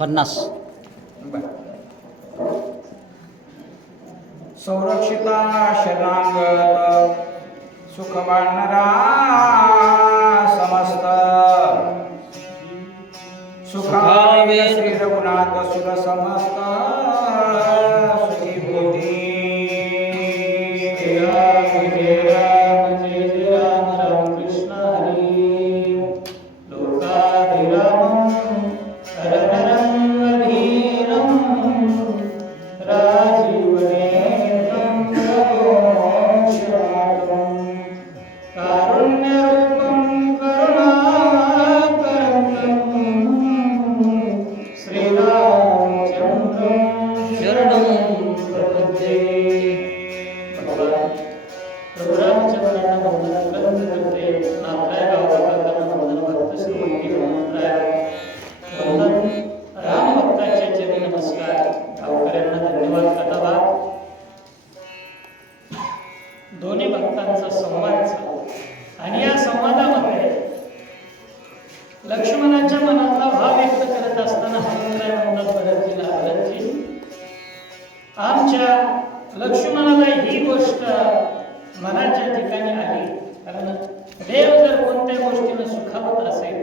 50. संरक्षिता शरणागत सुखवानरा समस्त सुखावे श्री रघुनाथ सुर समस्त सुखी होती. जय राम जय राम जय जय राम राम कृष्ण हरी. लोकाभिरामं हरहरं धीरं राजीवनेत्रं प्रमोक्षार्थं कारुण्यरूपं दोन्ही भक्तांचा संवाद झाला आणि या संवादामध्ये लक्ष्मणाच्या मनातला भाव व्यक्त करत असताना हनुमान म्हणतात भरतजीला, भरतजी आमच्या लक्ष्मणाला ही गोष्ट मनाच्या ठिकाणी आली, कारण देव जर कोणत्या गोष्टीनं सुखावत असेल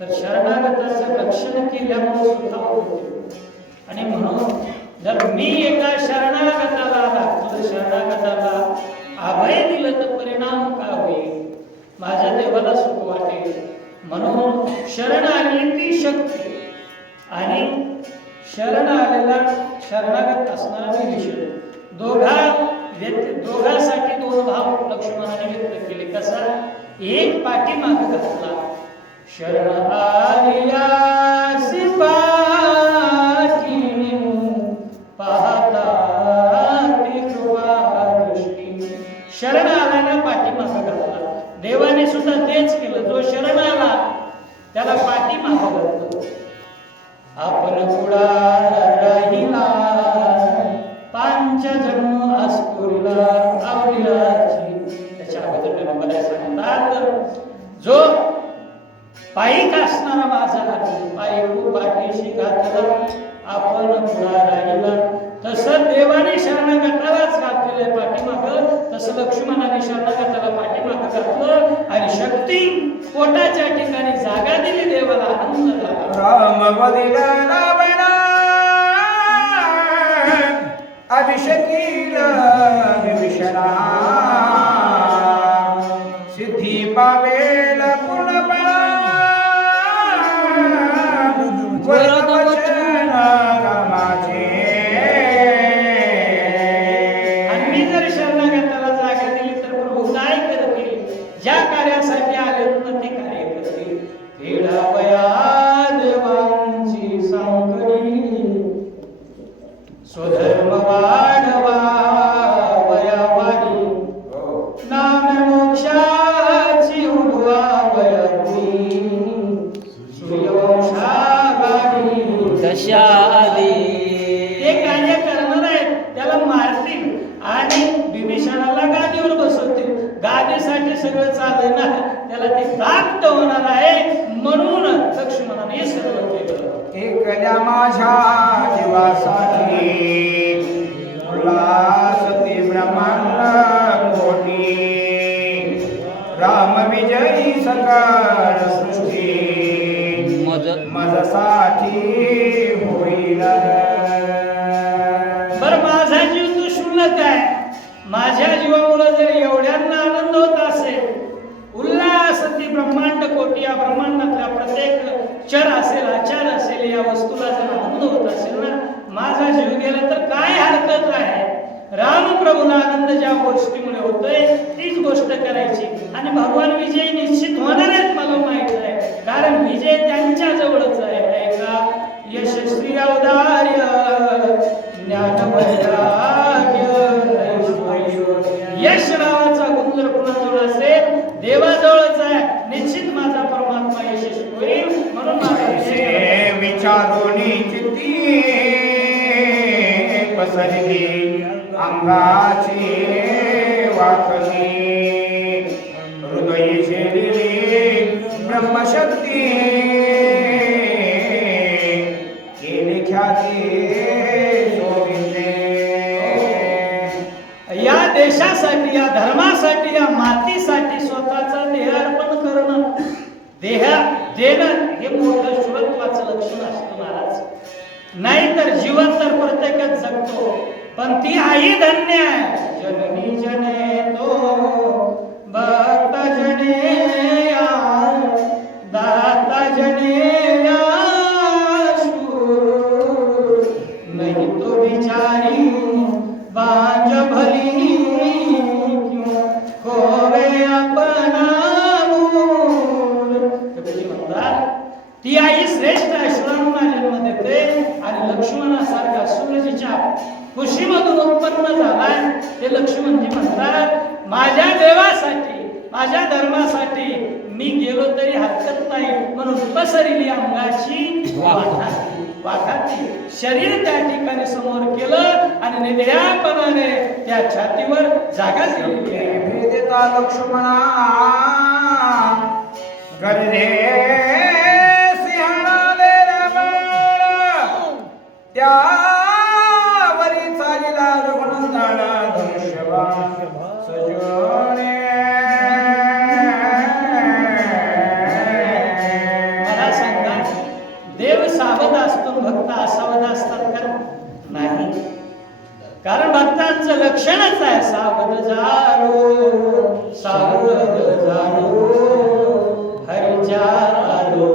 तर शरणागताचं रक्षण केल्यामुळे सुखावत होते. आणि म्हणून जर मी एका शरणागताला अभय दिलं तर परिणाम काय होईल, माझ्या देवाला सुख वाटेल. म्हणून शरण आलेली ती शक्ती आणि शरण आलेला शरणागत असणारा विषय दोघांसाठी दोन भाव लक्ष्मणाने व्यक्त केले. कसा? एक पाठीमाग घातला, शरण आलियासी पाठी पाहता ती कृपा दृष्टी. शरण आल्याने पाठीमाग घातला. देवाने सुद्धा तेच केलं. जो शरण आला त्याला पाठीमाग घातलं. आपण पुढार राहिला पांच जन्म अस्फुरला आवडीलाची. त्याच्या अगोदर मला सांगतात, जो पायीक असणारा माझा पायी पाठीशी घातला आपण पुढार राहिला. तसं देवाने शरणागतालाच घातलेलं पाठीमाग, तसं लक्ष्मणाने शरणागताला पाठीमाग घातलं आणि शक्ती पोटाच्या ठिकाणी जागा दिली. देवाला आनंद झाला. राम वदिला रावणा अभिषेकीला विभीषणा सिद्धी पावेल पूर्णपणा वचन रामाचे. आणि मी जर शरणागताला जागा दिली तर प्रभू काय करतील? ज्या कार्यासाठी आले ते कार्य करतील. वेळावया देवांची सांगली स्वधर्म वाढवा वयावाडी नाम मोक्षाची उडवा वयावी सूर्यवंशावाडी दशाली. ते कार्य करणार आहेत त्याला मारतील आणि विभीषणाला गादीवर बसवतील. गादीसाठी सगळं चालेल ना, त्याला ते प्राप्त होणार आहे. म्हणून लक्ष्मणाने हे सर्व केलं. एकल्या माझ्या जीवासाठी उल्हासती ब्रह्मांड कोटी राम विजयी सकळ सृष्टी माझ्यासाठी होईल. बर माझा जीव तू शुल्लक आहे. माझ्या जीवामुळे जर एवढ्यांना आनंद होत असेल, उल्हासती ब्रह्मांड कोटी, या ब्रह्मांडातल्या प्रत्येक चर असेल आचार असेल या वस्तूला जर आनंद होत असेल ना, माझा जीव गेला तर काय हरकत आहे? रामप्रभूला आनंद ज्या गोष्टीमुळे होतोय तीच गोष्ट करायची. आणि भगवान विजय निश्चित होणार आहेत मला माहित आहे, कारण विजय त्यांच्या जवळच आहे. का यशस्वी औदार्य ज्ञान वैराग्य यश नावाचा गुण जर कुणाजवळ असेल, देवाजवळच आहे. निश्चित माझा परमात्मा यशस्वी होईल. म्हणून माझा विचारोनी चित्ती पसरली अंगाची राखली हृदयी झेलली ब्रह्मशक्ती केली ख्याती शोभिले. या देशासाठी, या धर्मासाठी, या मातीसाठी स्वतःचा देह अर्पण करणं, देह देणं हे मोठं शुभत्वाचं लक्षण असतं महाराज. नाहीतर जीवन तर प्रत्येकच जगतो, पण ती आई धन्य आहे. जननी जनेतो भक्त जनेया दाता जनेया शूर नहीं तो बिचारी बांझ भली क्यों खोवे अपना मूल. कबीर म्हणतात ती आई श्रेष्ठ अश्वांना जन्म देते आणि लक्ष्मणासारखा सूरजीच्या कुशीमधून उत्पन्न झालाय. ते लक्ष्मणजी म्हणतात माझ्या देवासाठी, माझ्या धर्मासाठी मी गेलो तरी हरकत नाही म्हणून पसरली अंगाची वाखाती. शरीर त्या ठिकाणी समोर केलं आणि निर्दयपणाने त्या छातीवर जागा दिली. भेदता लक्ष्मणा गरजे सिंहणाले रमण त्यावरी चालिला रघुनंदना धनुष्यबाण सजोने. मला सांगा देव सावध असतो, भक्त असावध असतात का? नाही. कारण भक्तांचं लक्षणच आहे सावध झालो, सावध झालो हरीच्या आलो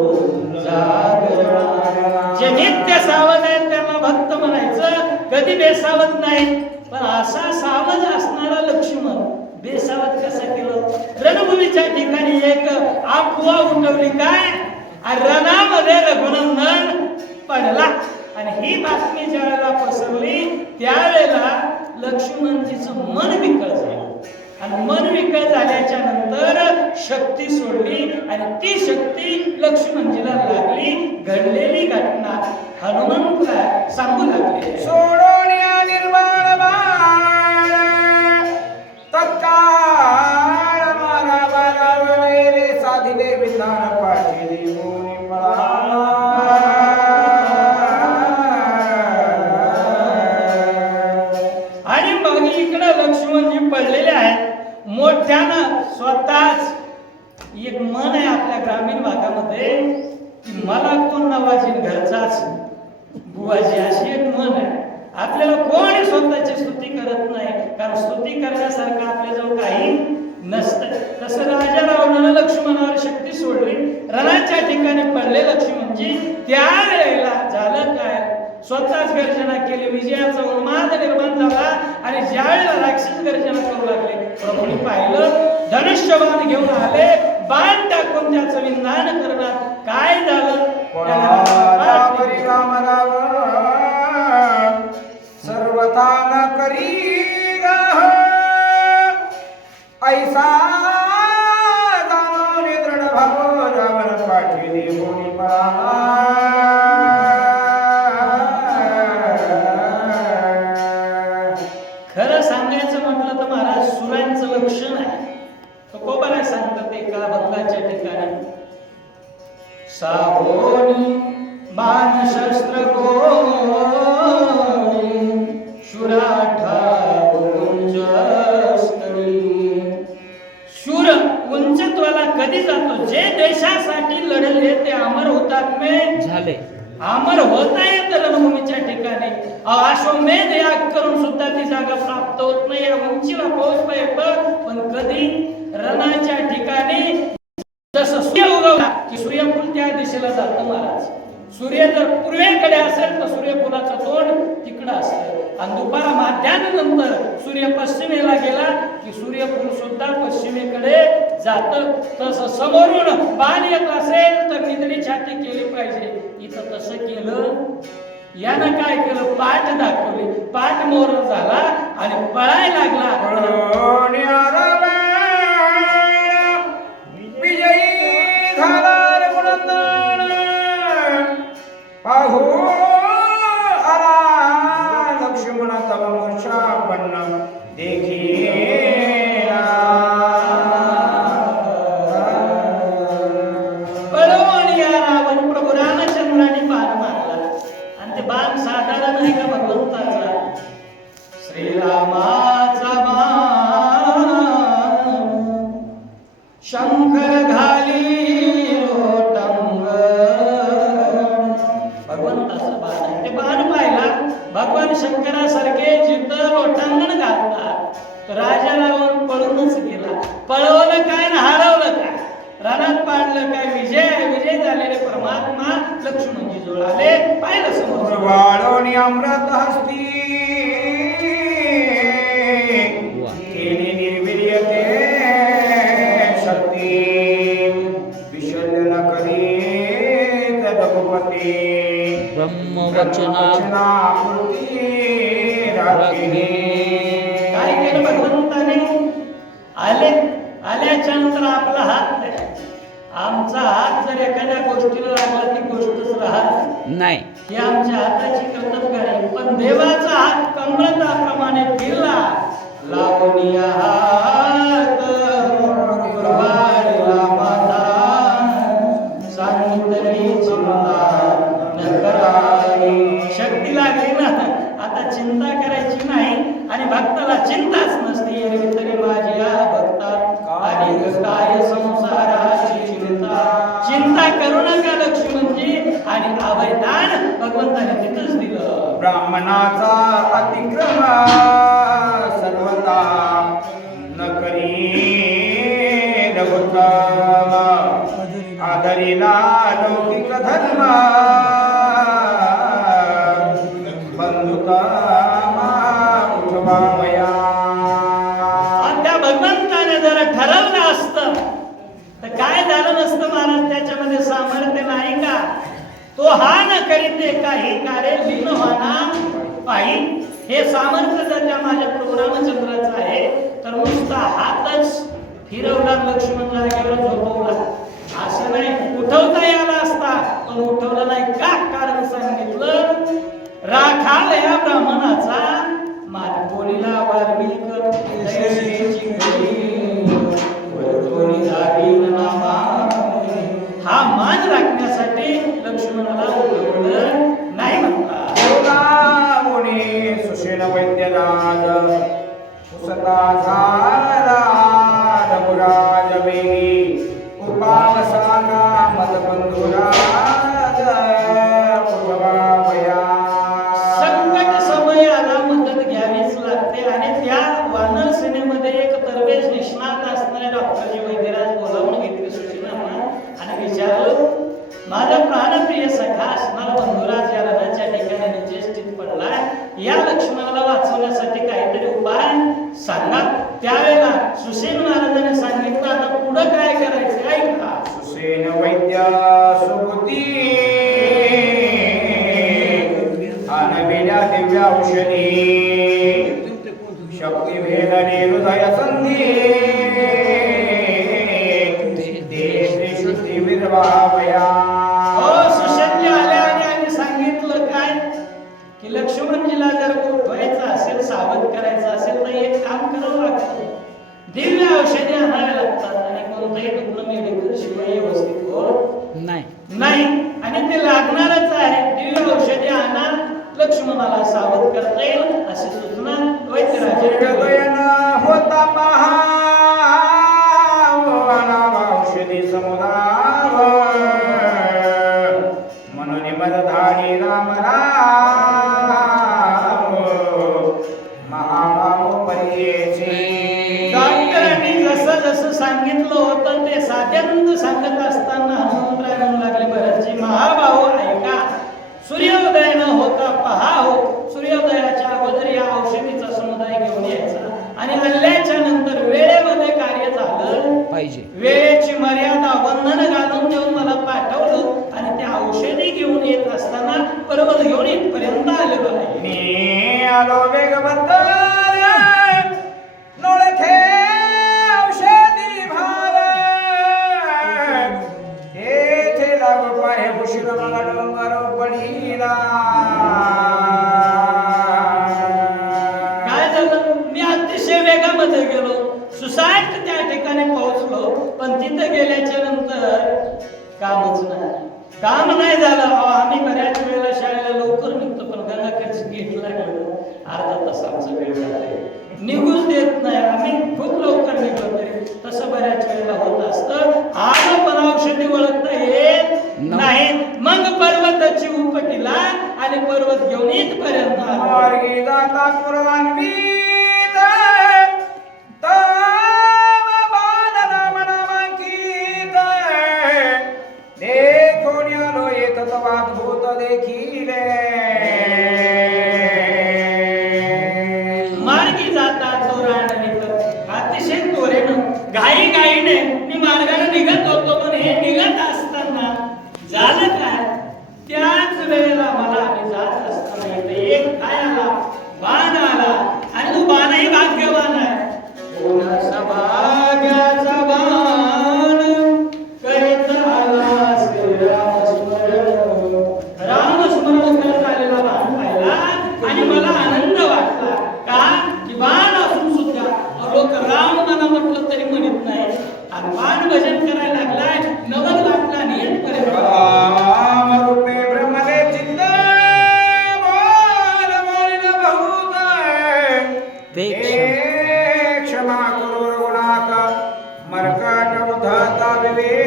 जागरणा. जे नित्य सावध आहेत त्यांना भक्त म्हणायचं, कधी बेसावध नाही. पण असा सावध असणारा लक्ष्मण बेसावध कसा केलं? रणभूमीच्या ठिकाणी एक अफवा उठवली काय, रणामध्ये रघुनंदन पडला. आणि ही बातमी ज्यावेळेला पसरली त्यावेळेला लक्ष्मणजीचं मन विकळ झालं. आणि मन विकळ झाल्याच्या नंतर शक्ती सोडली आणि ती शक्ती लक्ष्मणजीला लागली. घडलेली घटना हनुमंत सांगू लागले. सोडून या निर्माण बाण तत्काळ मारा बारावरे साधिले विधान पाठिली मोनी पळा. आणि मग इकडे लक्ष्मणजी पडलेले आहेत. मोठ्यानं स्वतःच एक मन आहे आपल्या ग्रामीण भागामध्ये की मला कोण नवाजीन घरचाच बुवाजी, अशी एक मन आहे. आपल्याला कोणी स्वतःची स्तुती करत नाही, कारण स्तुती करण्यासारखं आपल्याजवळ काही नसतं. तसं राजा रावणानं लक्ष्मणावर शक्ती सोडली, रणाच्या ठिकाणी पडले लक्ष्मणजी. त्यावेळेला झालं काय, स्वतःच गर्जना केली, विजयाचा उन्माद निर्माण झाला. आणि ज्या वेळेला राक्षस गर्जना करू लागले, प्रभूंनी पाहिलं, धनुष्यबाण घेऊन आले, बाण टाकून त्याचं विंधान करणार. काय झालं? सर्वथा न करी ऐसा जाणून दृढ भाव रावण पाठिली होणी पळा. खरं सांगायचं म्हटलं तर महाराज सुरांचं लक्षण आहे. तुकोबाला सांगतात एका भक्ताच्या ठिकाणी, साहोनी बाण शस्त्र कोणी शुराठा उंच स्तरी. शूर उंचत्वाला कधी जातो? जे देशासाठी लढले ते अमर हुतात्मे झाले. अमर होता येतं रणभूमीच्या ठिकाणी. अश्वमेध याग करून सुद्धा ती जागा प्राप्त होत नाही. या उंचीला पोहोचता येतं, पण कधी रणाच्या ठिकाणी जसं सूर्य उगवला की सूर्यफूल त्या दिशेला जातं महाराज. सूर्य जर पूर्वेकडे असेल तर सूर्यफुलाचं तोंड तिकडं असतं. आणि दुपारा माध्यानंतर सूर्य पश्चिमेला गेला की सूर्यफूल सुद्धा पश्चिमेकडे जातं. तसं समोरून बाण येत असेल तर निधडी छाती केली पाहिजे. इथं तसं केलं. यानं काय केलं? पाठ दाखवली. पाठ मोर झाला आणि पळायला लागला. विजयी झाला रघुनंदन पाहू आला लक्ष्मण तव मूर्छा पन्न देखी लाजा लावून पळूनच गेला. पळवलं काय ना हरवलं काय? रणात पाडलं काय? विजय झालेले परमात्मा लक्ष्मणजी जवळ आले. पाहिलं समोर वाढवणी अमृत हस्ती केली निर्वीर्यते शक्ती विशल्य न करी तदुपती ब्रह्मवचना काय केलं भगवंताने? आल्याच्या नंतर आपला हात द्या. आमचा हात जर एखाद्या गोष्टीला लागला ती गोष्टच राहत नाही. ही आमच्या हाताची कर्तव्य. पण देवाचा हात कमळाप्रमाणे फिरला. लावणीया हात वाढला माझा, सांगितली चिंता न करावी. शक्ती लागली ना, आता चिंता करायची नाही. आणि भक्ताला चिंताच नसते. एरवी तरी माझी या भक्ता आणि काय संसाराची चिंता करू नका लक्ष्मणजी. आणि अभयदान भगवंताने तिथंच दिलं. ब्राह्मणाचा अतिक्रम सर्वता न करी रघुत्तम आदरीला लौकिक धर्म बंधुतमा उठवावया. त्या भगवंताने जर ठरवलं असतं तर काय झालं नसतं महाराज? त्याच्यामध्ये सामर्थ्य नाही का? तो हा न करीत काही कार्य लीन व्हाना पाहि. हे सामर्थ्य जर त्या माझ्या प्रभू रामचंद्राचं आहे तर नुसता हातच फिरवला, लक्ष्मण जागेवर झोपवला असं नाही. उठवता याला असता पण उठवला नाही का? कारण सांगितलं राखाल या ब्राह्मणाचा मान. बोलीला वाल्मिक हा मान राखण्यासाठी लक्ष्मणाला उठवलं नाही म्हणतात. सुषेण वैद्यराज उसता झाला रघुराज वेगी उपावसाका मतबंधुराज उठवावया. संकट समयाला मदत घ्यावीच लागते. आणि त्या वानर सेनेमध्ये एक तरबेज निष्णात असणारे डॉक्टरजी वैद्यराज बोलावून घेतले सुशीलांना आणि विचारलं, माझा प्राणप्रिय सखा असणारा बंधुराज या रणाच्या ठिकाणी निचेष्टित पडला. या लक्ष्मणाला वाचवण्यासाठी काहीतरी उपाय सांगा. त्यावेळेला सुसेन महाराजांनी सांगितलं, आता पुढं काय करायचं ऐका. सुसेन वैद्य सुबुती अनबिल्या दिव्य औषधी शक्ती भेदने हृदय संधी देश शुद्धी विरवावया. सुसेनजी आल्या आणि सांगितलं काय की लक्ष्मणजीला जर उठवायचं असेल, सावध करायचं असेल तर एक काम करावं लागतं. दिव्य औषधी आणावे लागतात. आणि कोणतंही रुग्ण मेडिकल शिवाय व्यवस्थित होत नाही. आणि ते लागणारच आहे. दिव्य औषधी आणा, लक्ष्मणाला सावध करता येईल अशी सूचना वैद्यराजांनी होता पहा औषधी समुदाय म्हणून मदधारी राम राम महाभाव परियेचे. डॉक्टरांनी जसं जसं सांगितलं होतं ते साध्यानंद सांगत असताना हनुमंतराय म्हणू लागले, भरतजी महाभाऊ ऐका, सूर्योदय न होता पहा हो. सूर्योदयाच्या अगोदर या औषधीचा समुदाय घेऊन यायचा आणि हल्ल्याच्या नंतर वेळेमध्ये कार्य झालं पाहिजे. वेळेची मर्यादा बंधन घालून देऊन मला पाठवलं आणि त्या औषधी घेऊन येत असताना पर्वत घेऊन इथपर्यंत आलेलो आहे. मी आलो वेगवंत नोळखे औषधी भार येथे लागू पाहे उशीर मला डोंगर पडीला. काय झालं? मी अतिशय वेगामध्ये गेलो, सुसाट त्या ठिकाणी पोहोचलो. पण तिथे गेल्याच्या नंतर कामच नाही. काम नाही झालं. आम्ही बऱ्याच वेळेला शाळेला लवकर निघतो पण गंगाखेडच गेटला गेलो अर्धा तास आमचा वेळ जाते, निघूच देत नाही. आम्ही खूप लवकर निघलो तरी तसं बऱ्याच वेळेला होत असतं. आलं पण औषधी ओळखता येत नाही. मग पर्वताची उपटीला आणि पर्वत घेऊन इथपर्यंत मार्गी जाता पुरवानवीत पान भजन करायला लागलाय नवल वाटला नेट पर्यंत रामरूपे ब्रह्मदे चित्त बोल बोलिन बहुत क्षमा करो गुणाक मरकट उद्धता विवेक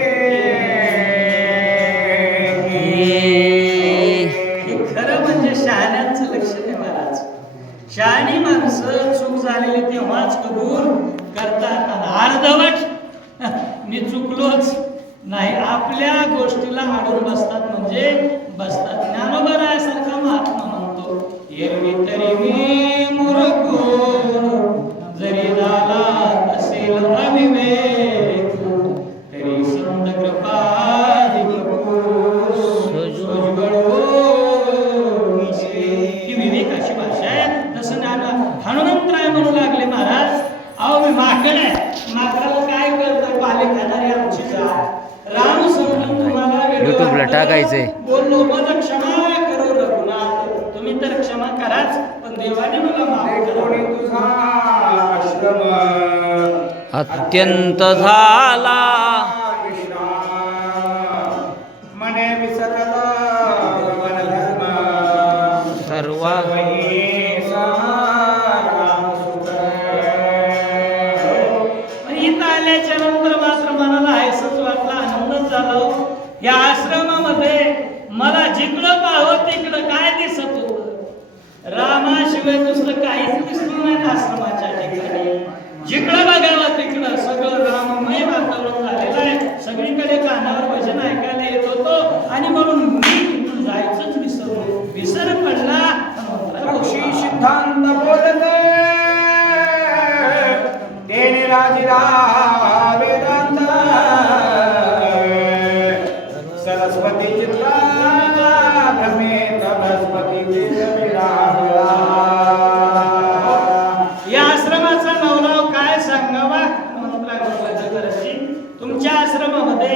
हे खरं म्हणजे शहाण्यांचं लक्षण आहे महाराज. शहाणी माणसं चूक झालेली तेव्हाच कबूल करतात आणि अर्धवट मी चुकलोच नाही आपल्या गोष्टीला अडून बसतात म्हणजे बसतात. ज्ञानोबा रायासारखा महात्मा म्हणतो एरवी तरी मी मूर्ख जरी झाला असेल अविवेक तरी संत कृपा ही विवेकाची भाषा आहे. जसं हनुमंतराय म्हणू लागले महाराज अहो मी माकड आहे माकडाला काय करतं पाले खाणारी आमची जात राम समजून तुम्हाला युट्यूबला टाकायचंय बोललो माझं क्षमा करू रघुनाथ तुम्ही तर क्षमा कराच पण देवाने मला माफ कोणी करा. तुझा आश्रम अत्यंत झाला मने विसरला वनधर्म सर्व इथं आल्याच्या नंतर मात्र मनाला हायसच वाटला आनंदच झाला. या आश्रमामध्ये मला जिकडं पाहावं तिकडं काय दिसत होत रामाशिवाय दुसरं काहीच दिसलं नाही आश्रमाच्या ठिकाणी. जिकडं बघावं तिकडं सगळं राममय वातावरण झालेलं आहे. सगळीकडे कानावर भजन ऐकायला येत होतो आणि म्हणून मी तिथून जायचंच विसरलो. विसर पडला ऋषी सिद्धांत बोलत तेने राजिला वेदांत सरस्वती चित्रा भ्रमेत बृहस्पती या आश्रमाचा नवनाव काय सांगावा मंत्राची. तुमच्या आश्रमामध्ये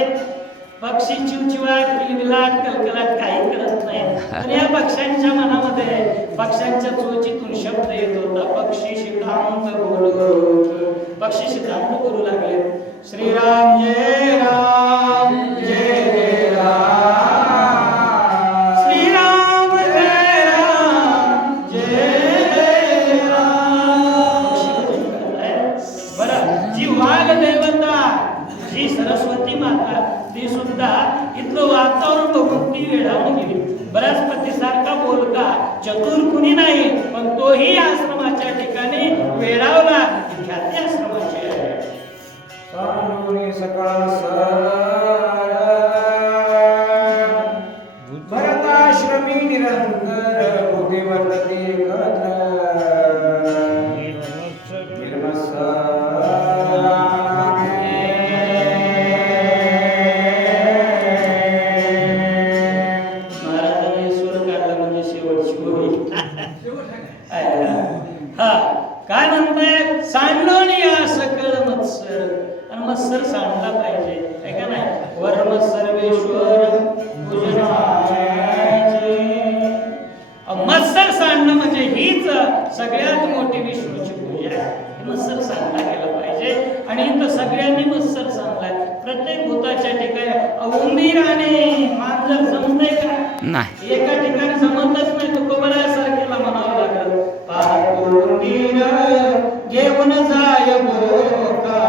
पक्षी चिवचिवाट किलबिलाट कलकलाट काही करत नाही पण या पक्ष्यांच्या मनामध्ये पक्ष्यांच्या चोचीतून शब्द येत होता पक्षी सिद्धांत बोलू पक्षी सिद्धांत बोलू लागले श्रीराम जय राम जय जय राम श्रीराम जय राम जय जय राम. बरं जी वाघ देवता जी सरस्वती माता ती सुद्धा इथलं वातावरण बघून ती वेळावून गेली. बृहस्पती सारखा बोलका चतुर कुणी नाही पण तोही आश्रमाच्या ठिकाणी वेळावला. ख्याती आश्रमाची आहे. सकाळ भरताश्रमी निरंतर भोगे वर्तते काय म्हणताय सांडून या सकळ मत्सर आणि मत्सर सांडला पाहिजे आहे का नाही. वर्म सर्वेश्वर मत्सर सांडणं म्हणजे हीच सगळ्यात मोठी विष्णूची पूजा आहे. मत्सर सांडला गेला पाहिजे आणि इथं सगळ्यांनी मत्सर सांडलाय. प्रत्येक भूताच्या ठिकाणी उंदीर आणि मांजर जमतंय का नाही एका ठिकाणी जमतच नाही. तो कोबरासारखेला म्हणावं लागलं पाहतो उंदीर घेऊन जाय बोका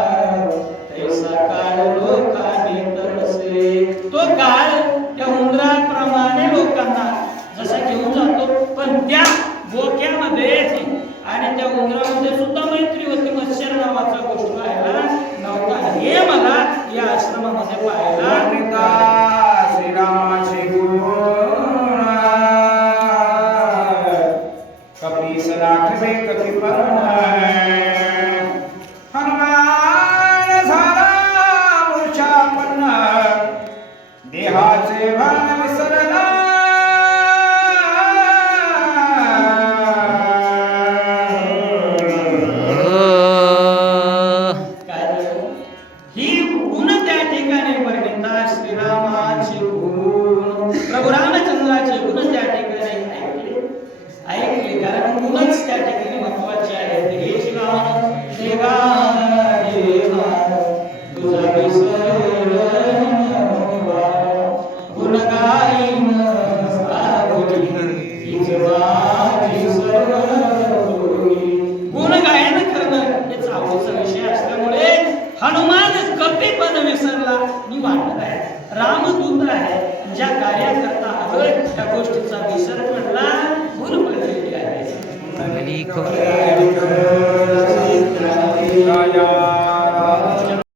तैसा काळ लोकांनी तरसे. तो काळ त्या उंदराप्रमाणे लोकांना जसा घेऊन जातो पण त्या बोक्यामध्ये आणि त्या उंदरामध्ये सुद्धा मैत्री होती. मत्स्यर नावाचा गोष्ट पाहायला नव्हता. हे मला या आश्रमामध्ये पाहायला श्रीरामाचे गुण कपी सलाठवे कपी पर्ण हनुमान झाला मूर्छापन्न देहाचे भान विसरला ही गुण त्या ठिकाणी वर्णिता. श्रीरामाचे गुण प्रभू रामचंद्राचे गुण त्या ठिकाणी ऐकले कारण गुणच त्या ठिकाणी महत्वाचे आहेत. हे शिवा देवा देवा तुझा ज्या कार्याकरता आलोय त्या गोष्टीचा विसर पडला, भूल पडलेली आहे. आणि